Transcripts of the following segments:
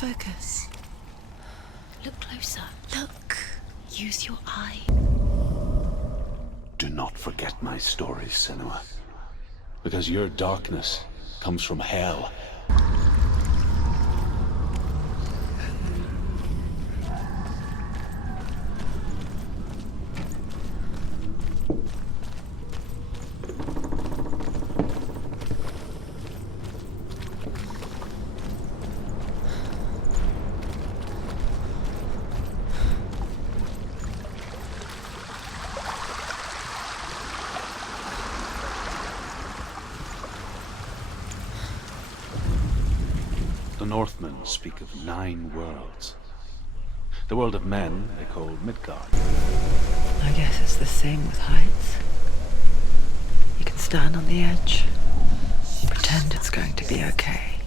Focus. Look closer. Look. Use your eye. Do not forget my stories, Senua. Because your darkness comes from hell. The Northmen speak of 9 worlds. The world of men they call Midgard. I guess it's the same with heights. You can stand on the edge, pretend it's going to be okay.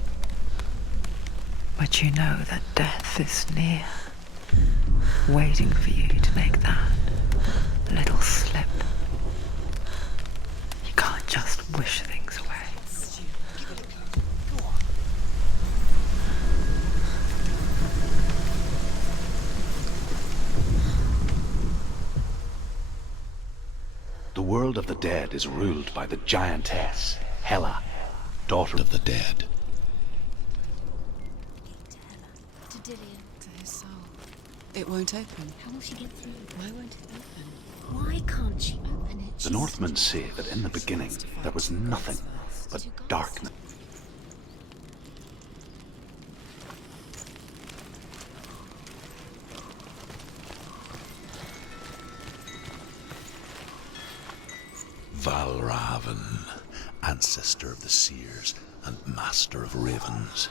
But you know that death is near, waiting for you to make that little slip. You can't just wish things away. The world of the dead is ruled by the giantess, Hela, daughter of the dead. To Dillian. To his soul. It won't open. How will she get through? Why won't it open? Why can't she open it? The Northmen say that in the beginning there was nothing but darkness. Valraven, ancestor of the seers and master of ravens.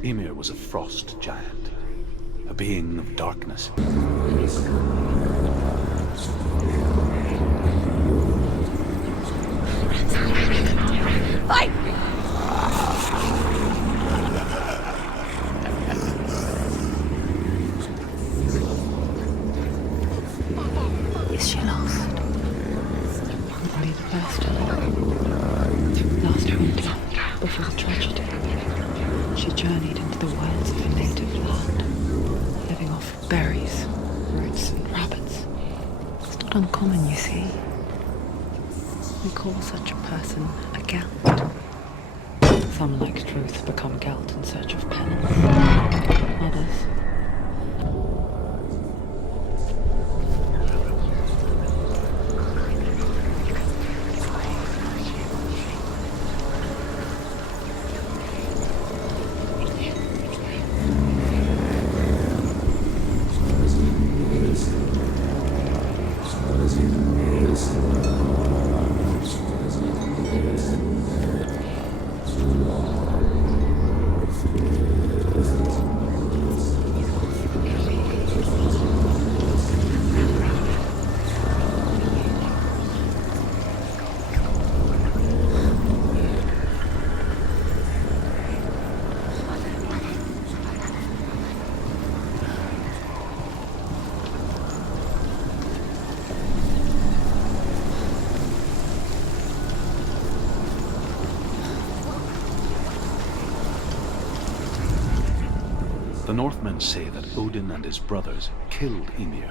Ymir was a frost giant, a being of darkness. Fight! Is she lost? Probably the first time. Last winter, before the tragedy, she journeyed into the wilds of her native land, living off berries, roots and rabbits. It's not uncommon, you see. We call such a person a Gelt. Some, like Truth, become Gelt in search of penance. Others... The Northmen say that Odin and his brothers killed Ymir.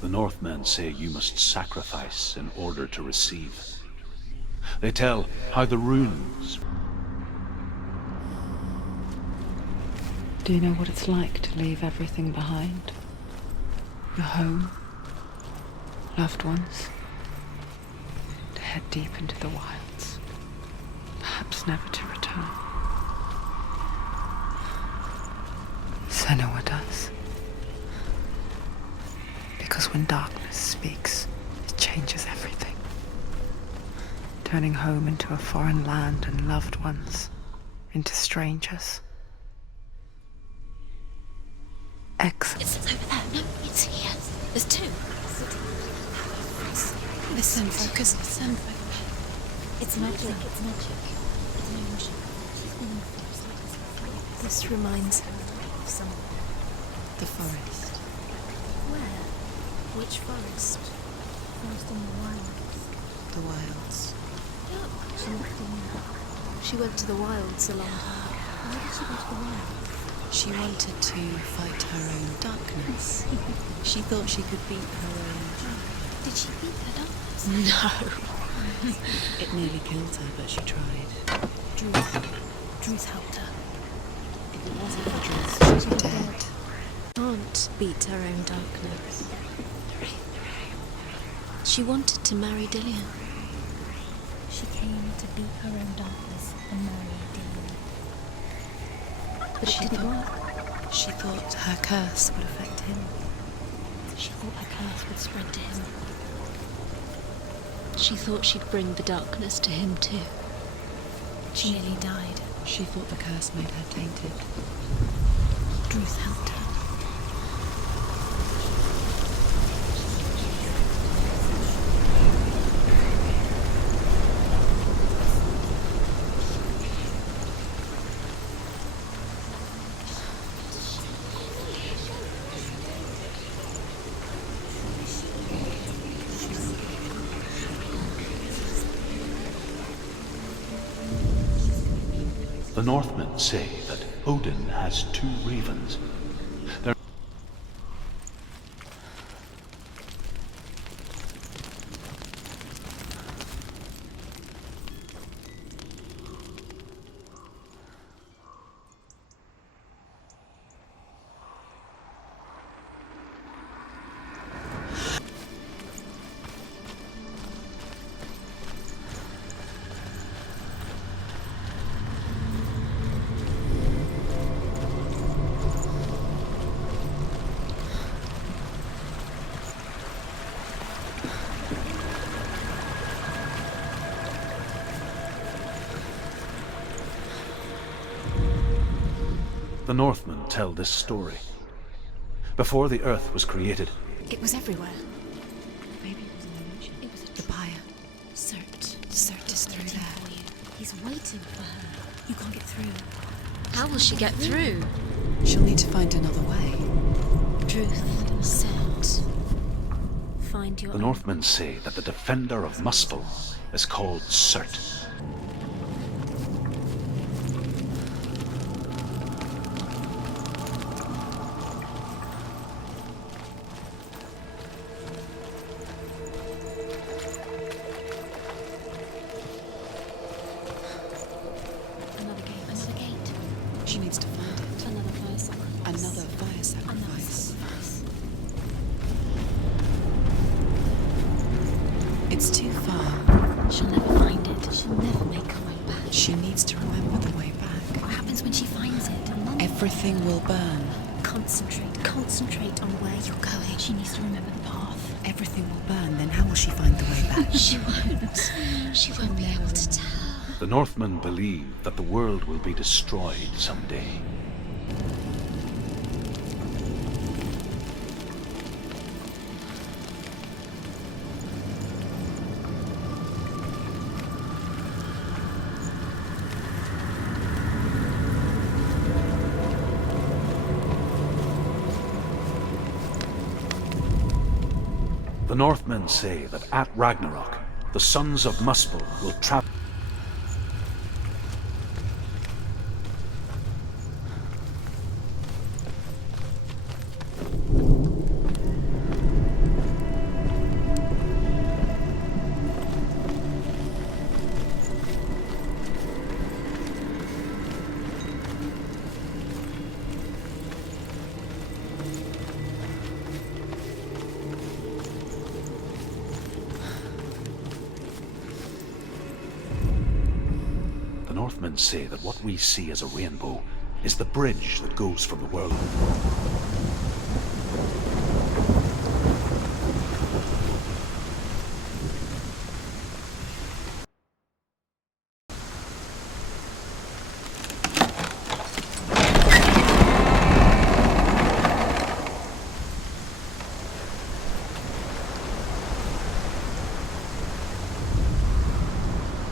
The Northmen say you must sacrifice in order to receive. They tell how the runes... Do you know what it's like to leave everything behind? Your home, loved ones, to head deep into the wilds, perhaps perhaps never to return. Senua does. Because when darkness speaks, it changes everything. Turning home into a foreign land and loved ones into strangers. Excellent. It's over there. No, it's here. There's two. Listen, focus, listen. It's magic. It's magic. It's an emotion. This reminds her of somewhere. The forest. Where? Which forest? Forest in the wilds. The wilds. Look, she looked in there. She went to the wilds along her. Why did she go to the wilds? She wanted to fight her own darkness. She thought she could beat her own. Did she beat her darkness? No. It nearly killed her, but she tried. Druth helped her. If it wasn't for Druth, she'd be dead. Can't beat her own darkness. She wanted to marry Dillion. She came to beat her own darkness and marry Dillion. But it didn't work. She thought her curse would affect him. She thought her curse would spread to him. She thought she'd bring the darkness to him too. She nearly died. She thought the curse made her tainted. Druth helped her. The Northmen say that Odin has two ravens. They're The Northmen tell this story. Before the earth was created, It was everywhere. Maybe it was an illusion. It was a The pyre. Cert. Cert is through there. For you. He's waiting for her. You can't get through. How will she get through? She'll need to find another way. Druth said, find your the own. Northmen say that the defender of Muspel is called Cert. Another gate. Another gate. She needs to find it. Another fire sacrifice. Another fire Another sacrifice. sacrifice. It's too far. She'll never find it. She'll never make her way back. She needs to remember the way back. What happens when she finds it? And then Everything will burn. concentrate. Concentrate on where you're going. She needs to remember the path. Everything will burn. Then how will she find the way back? She won't. She won't be able to tell. The Northmen believe that the world will be destroyed someday. The Northmen say that at Ragnarok, the sons of Muspel will travel. Northmen say that what we see as a rainbow is the bridge that goes from the world.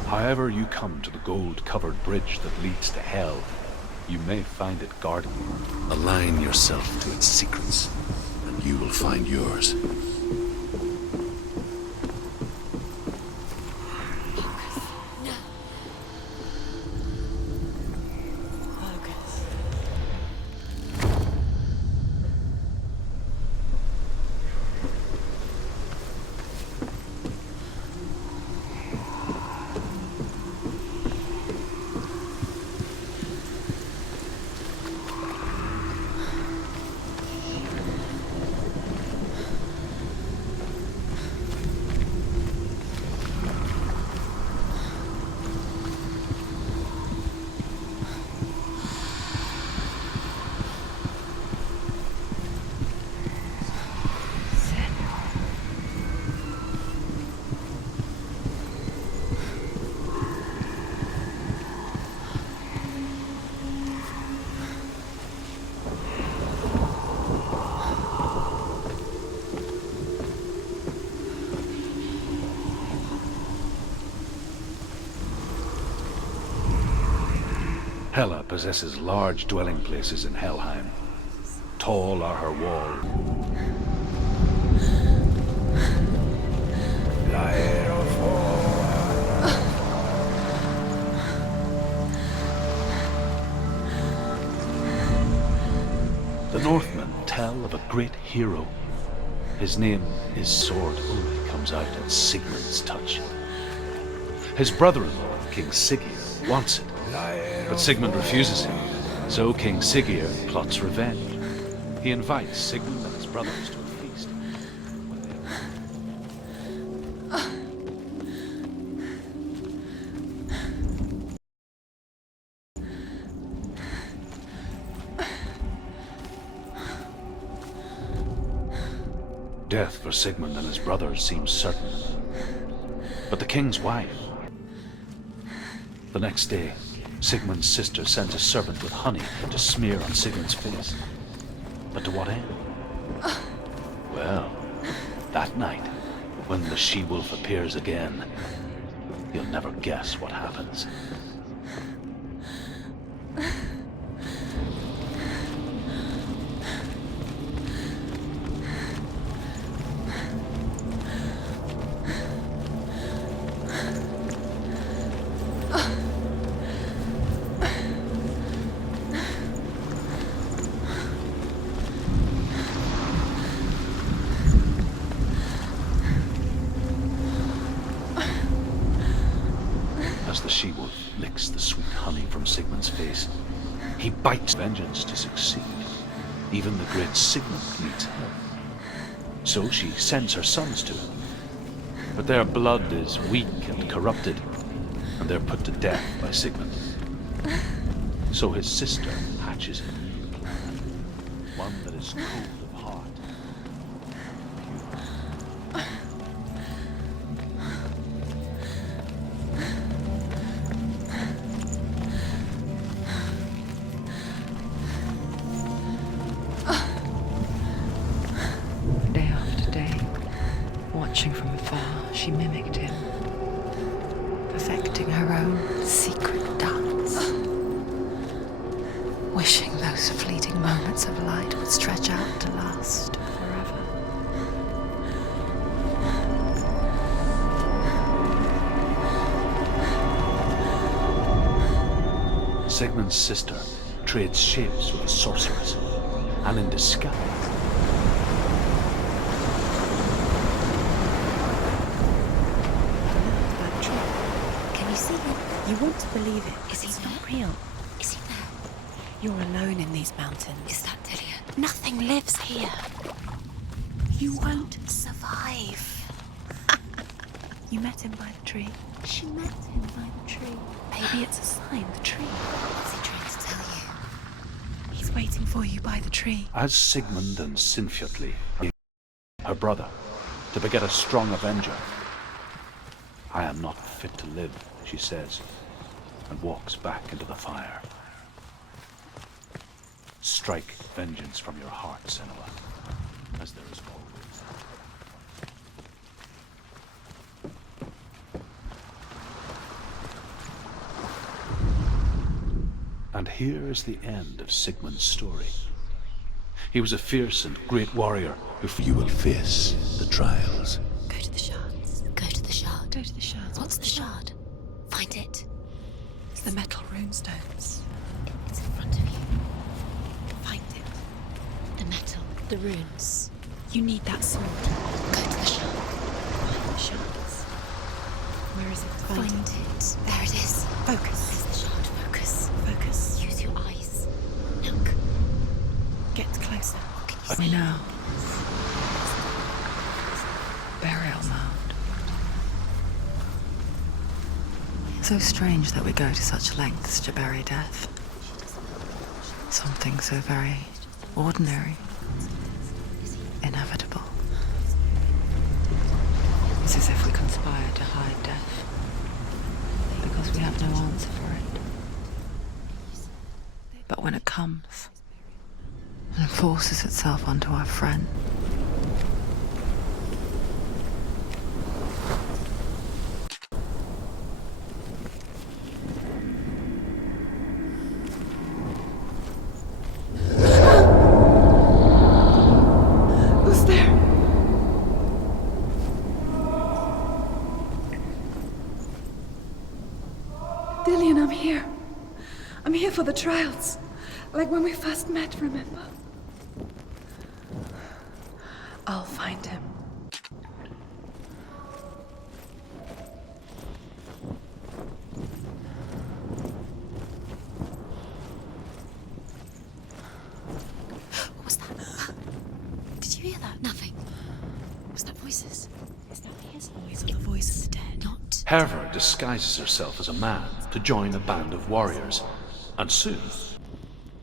However you come to the gold-covered bridge that leads to hell, you may find it guarded. Align yourself to its secrets, and you will find yours. Hela possesses large dwelling places in Helheim. Tall are her walls. The Northmen tell of a great hero. His name, his sword only comes out at Sigmund's touch. His brother-in-law, King Siggeir, wants it, but Sigmund refuses him, so King Siggeir plots revenge. He invites Sigmund and his brothers to a feast. Death for Sigmund and his brothers seems certain, but the king's wife... The next day, Sigmund's sister sends a servant with honey to smear on Sigmund's face. But to what end? Well, that night, when the she-wolf appears again, you'll never guess what happens. As the she-wolf licks the sweet honey from Sigmund's face, he bites vengeance to succeed. Even the great Sigmund needs help. So she sends her sons to him. But their blood is weak and corrupted, and they're put to death by Sigmund. So his sister hatches a new plan, one that is cold of heart. Day after day, watching from afar, she mimicked him, perfecting her own secret dance, wishing those fleeting moments of light would stretch out to last forever. Sigmund's sister trades shapes with a sorceress, and in disguise, Can you see him? You want to believe it. Is he It's there? not real. Is he there? You're alone in these mountains. Is that Dillian? Nothing lives here. You won't survive. You met him by the tree. She met him by the tree. Maybe it's a sign, the tree. What's he trying to tell you? He's waiting for you by the tree. As Sigmund and Sinfjotli, her brother, to beget a strong avenger. I am not fit to live, she says, and walks back into the fire. Strike vengeance from your heart, Senua, as there is always. And here is the end of Sigmund's story. He was a fierce and great warrior who You will face the trials. Go to the shards. Go to the shard. Go to the shards. What's the shard? Find it. It's the metal runestones. It's in front of you. Find it. The metal. The runes. You need that sword. Go to the shard. Find the shards. Where is it? Find it. There it is. Focus. There's the shard. Focus. Focus. Use your eyes. Look. Get closer. What can you We see? know. Burial mound. So strange that we go to such lengths to bury death. Something so very ordinary, inevitable. It's as if we conspire to hide death, because we have no answer for it. But when it comes and forces itself onto our friend, who's there? Dillian, I'm here. I'm here for the trials. Like when we first met, remember? I'll find him. What was that? Did you hear that? Nothing. Was that voices? Is that his voice or the voice of the dead? Not. Hervor disguises herself as a man to join a band of warriors, and soon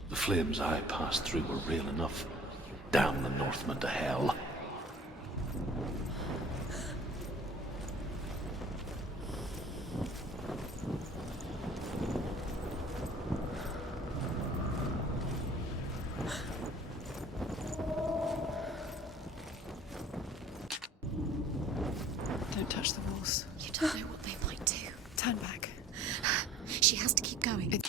the flames I passed through were real enough. Damn the Northmen to hell. Don't touch the walls. You don't know what they might do. Turn back. She has to keep going.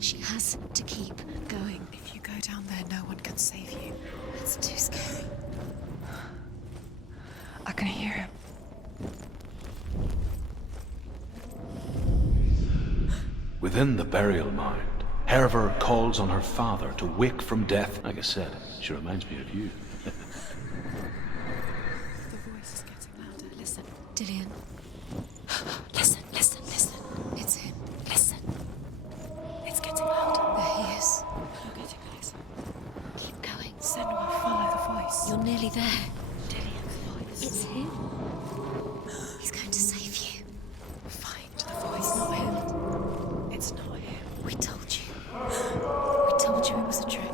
She has to keep going. If you go down there, no one can save you. It's too scary. I can hear him. Within the burial mound, Hervor calls on her father to wake from death. Like I said, she reminds me of you. The voice is getting louder. Listen. Dillian. Listen, listen, listen. It's him. Listen. It's getting louder. There he is. You're getting closer. Keep going. Senua, follow the voice. You're nearly there. Dillian's voice. It's him. He's going to save you. Find the voice. Not him. It's not him. We told you. We told you it was a trick.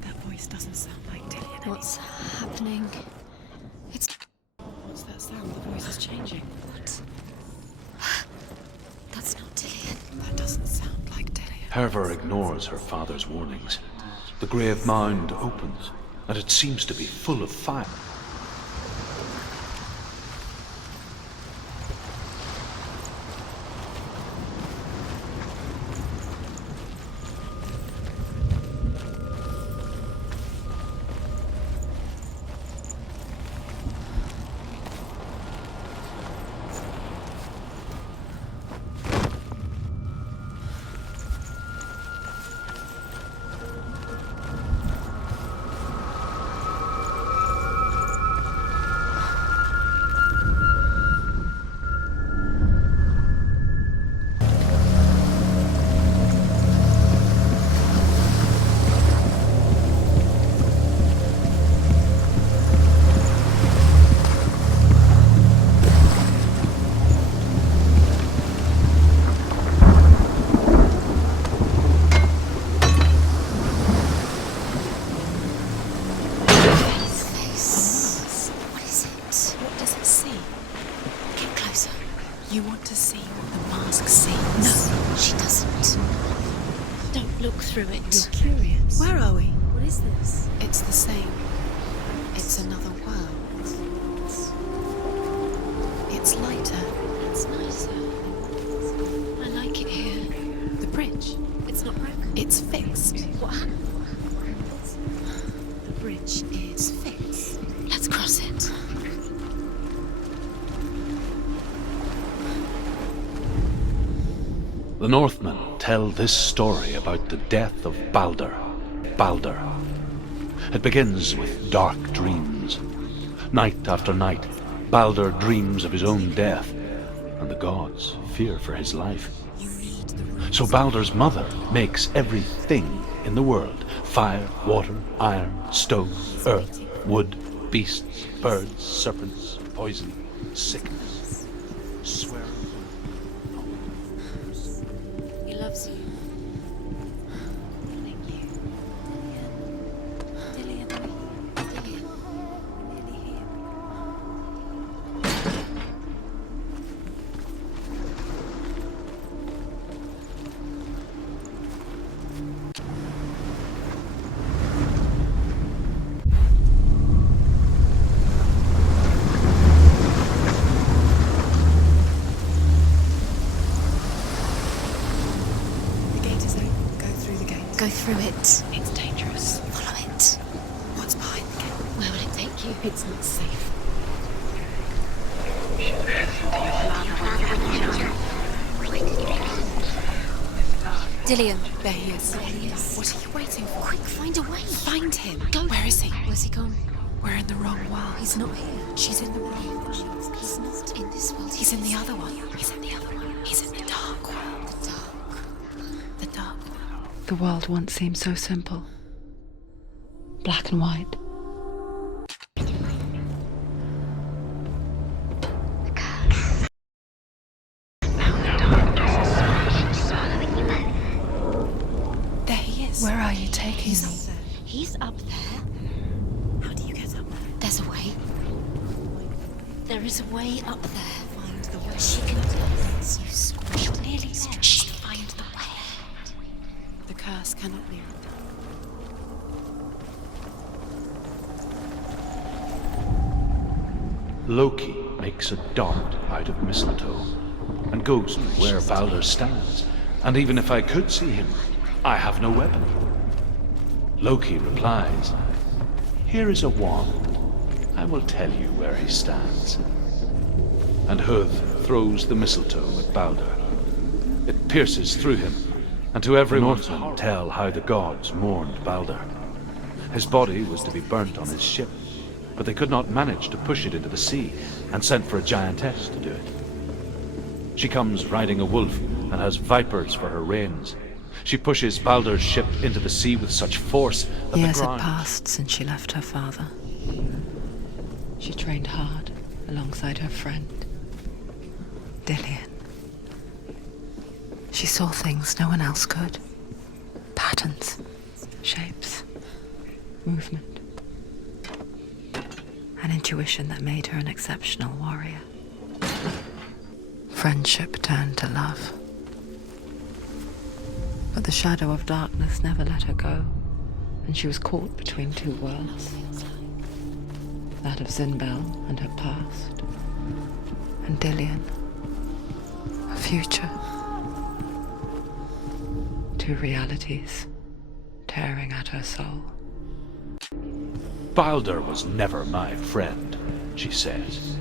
That voice doesn't sound like Dillian anymore. What's happening? It's What's that sound? The voice is changing. what? That's not Dillian. That doesn't sound like Dillian. Hervor ignores her father's warnings. The grave mound opens, and it seems to be full of fire. You want to see what the mask sees? No, she doesn't. Don't look through it. You're curious. Where are we? What is this? It's the same. It's another world. It's lighter. It's nicer. I like it here. The bridge. It's not broken. It's fixed. What? The bridge is fixed. Let's cross it. The Northmen tell this story about the death of Balder. It begins with dark dreams. Night after night, Balder dreams of his own death, and the gods fear for his life. So Balder's mother makes everything in the world: fire, water, iron, stone, earth, wood, beasts, birds, serpents, poison, sickness, swear. He loves you. Thank you. Dillian. Dillian. We're nearly here. The gate is open. Go through the gate. Go through it. It's dangerous. Follow it. What's behind the gate? Where will it take you? It's not safe. Dillian. There he is. There he is. What are you waiting for? Quick, find a way. Find him. Go. Where is he? Where's he gone? We're in the wrong world. He's not here. She's in the wrong world. He's not in this world. He's in the other one. He's in the other one. He's in the dark world. The dark. The dark world. The world once seemed so simple. Black and white. There he is. Where are you taking He's me? up there. He's up there. How do you get up there? There's a way. There is a way up there. Find the way. She can tell us. You You're nearly there. She can find the way. The curse cannot be undone. Loki makes a dart out of mistletoe and goes to where Balder stands. And even if I could see him, I have no weapon. Loki replies, "Here is a wand. I will tell you where he stands." And Húð throws the mistletoe at Balder. It pierces through him, and to every Northman tell how the gods mourned Balder. His body was to be burnt on his ship, but they could not manage to push it into the sea, and sent for a giantess to do it. She comes riding a wolf and has vipers for her reins. She pushes Balder's ship into the sea with such force that Years the had ground... passed since she left her father. She trained hard alongside her friend, Dillian. She saw things no one else could. Patterns, shapes, movement. An intuition that made her an exceptional warrior. Friendship turned to love. But the shadow of darkness never let her go, and she was caught between two worlds. That of Zinbel and her past, and Dillian, her future. Two realities tearing at her soul. Balder was never my friend, she says.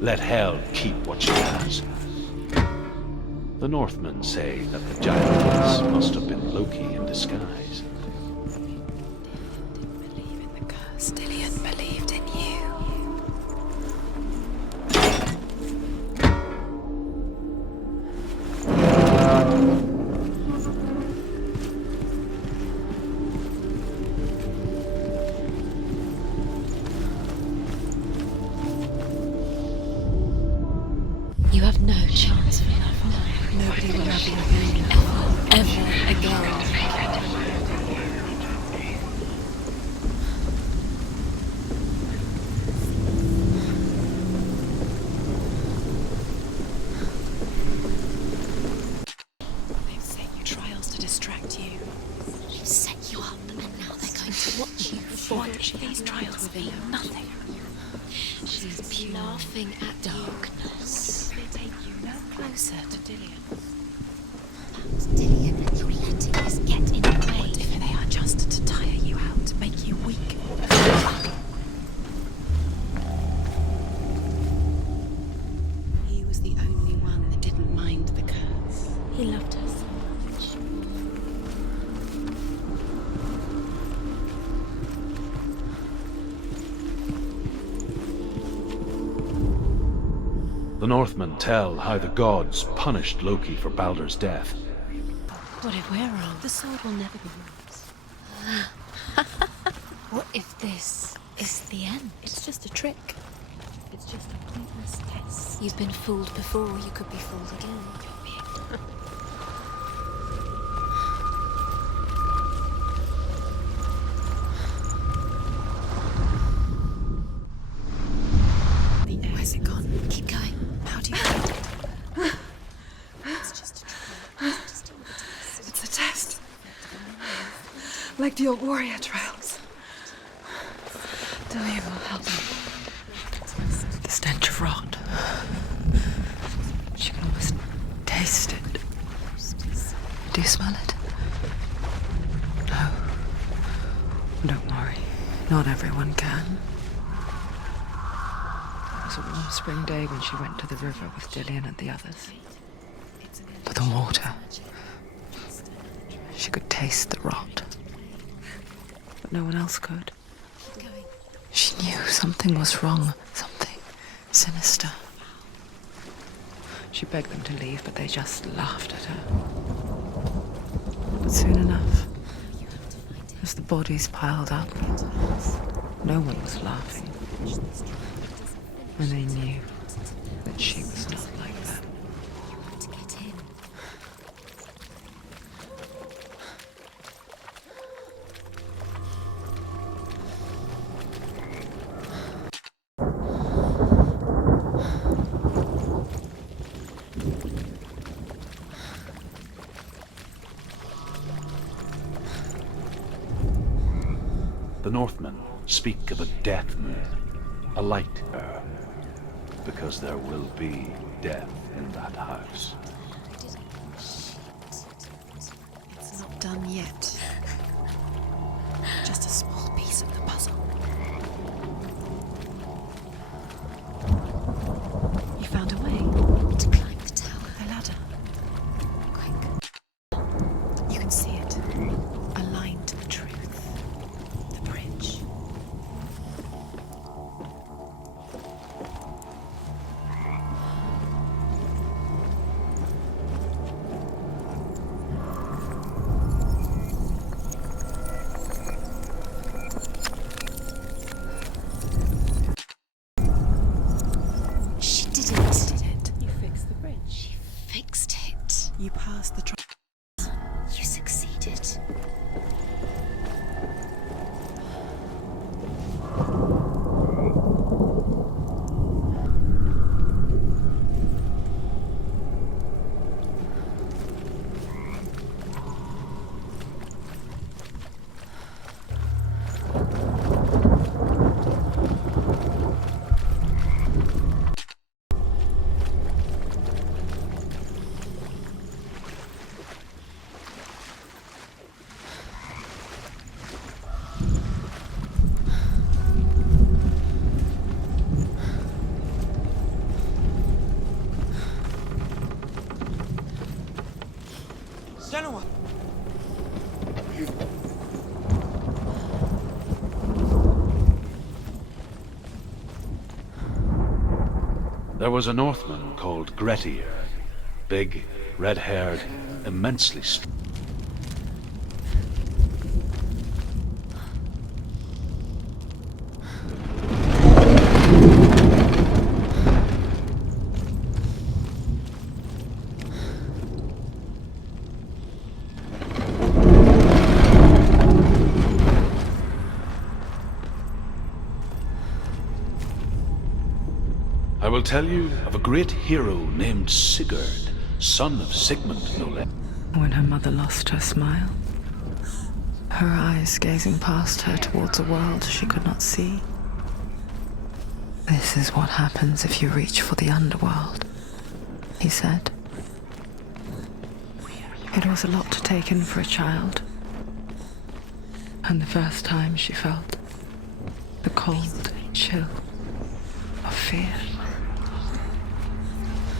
Let Hel keep what she has. The Northmen say that the giantess must have been Loki in disguise. Didn't believe in the curse. Dillian believed in you. You have no chance of love. Nobody will love you again. Ever again. laughing. Nothing. She's laughing at darkness. They take you no closer to Dillian. Dillian, you're letting this get in the way. What if they are just to tire you out, to make you weak? He was the only one that didn't mind the curse. He loved her so much. The Northmen tell how the gods punished Loki for Baldur's death. What if we're wrong? The sword will never be yours. What if this is the end? It's just a trick. It's just a pointless test. You've been fooled before, you could be fooled again. Where's it gone? Keep going. How do you know? It's just a trick. It's just a test. It's a test. Like the old warrior trials. Dillian will help me. The stench of rot. She can almost taste it. Do you smell it? No. Don't worry. Not everyone can. It was a warm spring day when she went to the river with Dillian and the others. For the water. She could taste the rot. But no one else could. She knew something was wrong, something sinister. She begged them to leave, but they just laughed at her. But soon enough, as the bodies piled up, no one was laughing. And they knew that she was not like them. To get in. The Northmen speak of a death moon, a light, because there will be death in that house. It's not done yet. Just a small piece of the puzzle. You found a way To climb the tower. the ladder. Quick. You can see it, aligned to the truth. The bridge. She did it. You fixed the bridge. She fixed it. You passed the You succeeded. Senua! There was a Northman called Grettir, big, red-haired, immensely strong. I will tell you of a great hero named Sigurd, son of Sigmund no less. When her mother lost her smile, her eyes gazing past her towards a world she could not see, This is what happens if you reach for the underworld, he said. It was a lot to take in for a child. And the first time she felt the cold chill of fear.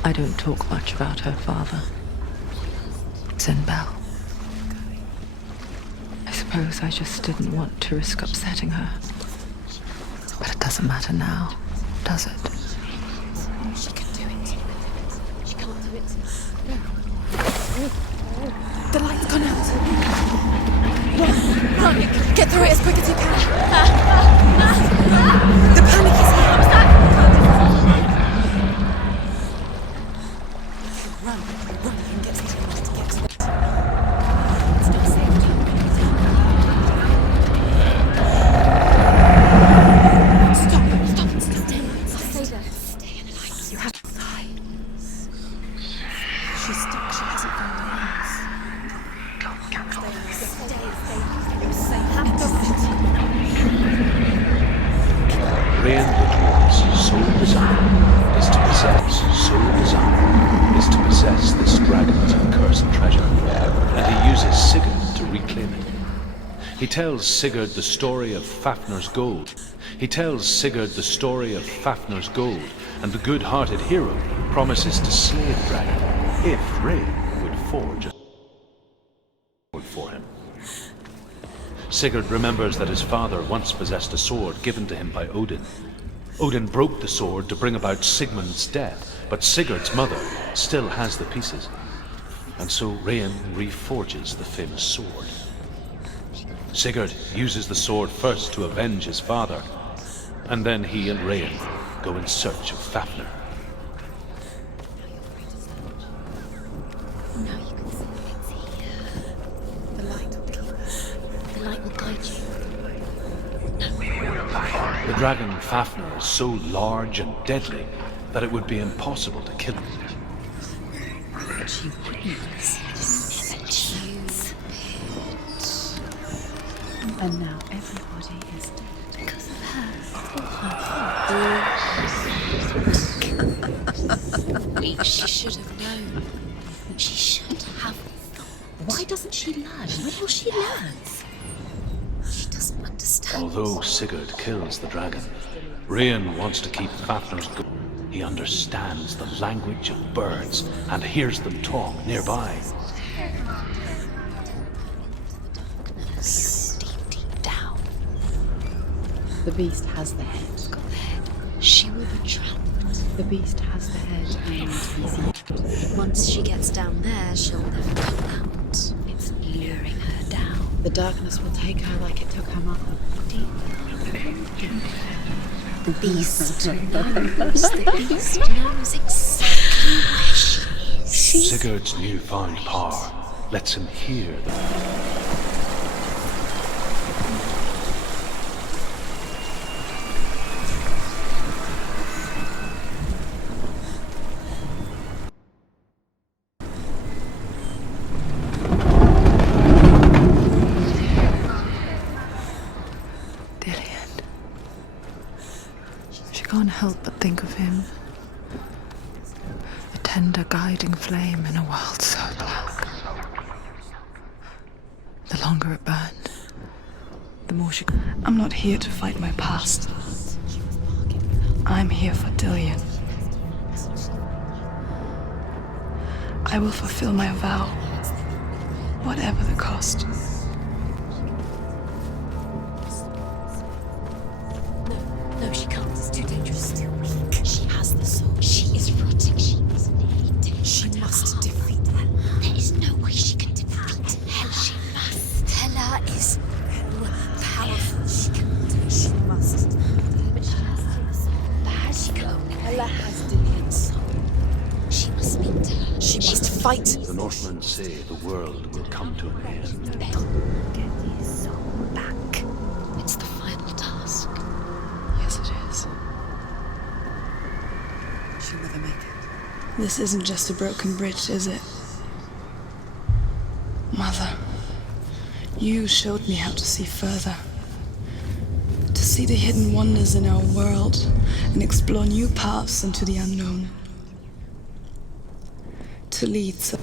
I don't talk much about her father, Zinbel. I suppose I just didn't want to risk upsetting her. But it doesn't matter now, does it? She can do it. She can't do it. The light's gone out. Run! Get through it as quick as you can. The panic is here. Run and get to the light to get to it. It's not safe. Stop. Stay there. Stay in the light. You have to die. She's stuck. She hasn't found the lights. Rain the dwarf's sole desire is to possess this dragon's accursed treasure, and he uses Sigurd to reclaim it. He tells Sigurd the story of Fafnir's gold. And the good-hearted hero promises to slay the dragon if Rain would forge a sword for him. Sigurd remembers that his father once possessed a sword given to him by Odin. Odin broke the sword to bring about Sigmund's death, but Sigurd's mother still has the pieces. And so Rain reforges the famous sword. Sigurd uses the sword first to avenge his father, and then he and Rain go in search of Fafnir. Now you can see it's here. The light will keep us. The light will guide you. The dragon Fafnir is so large and deadly that it would be impossible to kill him. She wins. And now everybody is dead. Because of her. She should have known. She should have. Why doesn't she learn? What will she learn? She doesn't understand. Although Sigurd kills the dragon, Rain wants to keep Fafnir's gold. He understands the language of birds and hears them talk nearby. Deep down. The beast has the head. She will be trapped. The beast has the head and he's Once she gets down there, she'll never come out. It's luring her down. The darkness will take her like it took her mother. The beast knows. The beast knows exactly where she is. Sigurd's newfound power lets him hear the... Can't help but think of him. A tender guiding flame in a world so black. The longer it burned, the more she... I'm not here to fight my past. I'm here for Dillion. I will fulfill my vow, whatever the cost. No, she can't. It's too dangerous. Too weak. She has the sword. She is rotting. She is nearly dead. She must defeat her. There is no way she can defeat Hell. She must. Hela is powerful. She can do it. She must. But she has to take the sword. She can only. Hela has Dillion's soul. She must speak to her. She must fight. The Northmen say the world will come to an end. Get his soul back. It's the final task. Yes, it is. She'll never make it. This isn't just a broken bridge, is it? Mother, you showed me how to see further. To see the hidden wonders in our world and explore new paths into the unknown. To lead some.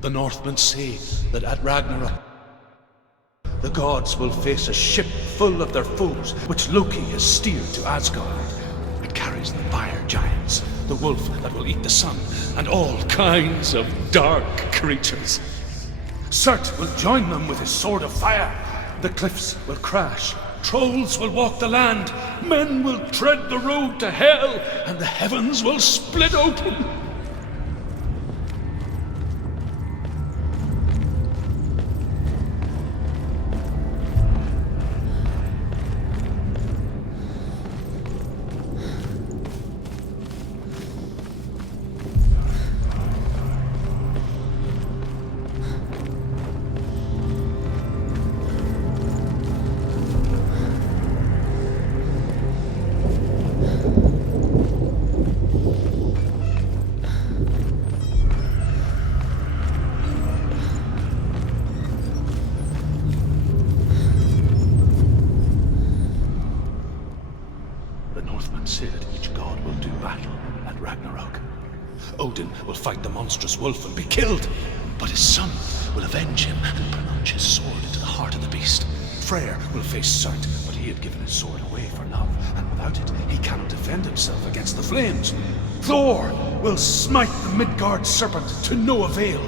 The Northmen say that at Ragnarok, the gods will face a ship full of their foes, which Loki has steered to Asgard. It carries the fire giants, the wolf that will eat the sun, and all kinds of dark creatures. Surt will join them with his sword of fire. The cliffs will crash, trolls will walk the land, men will tread the road to hell, and the heavens will split open. Odin will fight the monstrous wolf and be killed, but his son will avenge him and plunge his sword into the heart of the beast. Freyr will face Surt, but he had given his sword away for love, and without it he cannot defend himself against the flames. Thor will smite the Midgard serpent to no avail.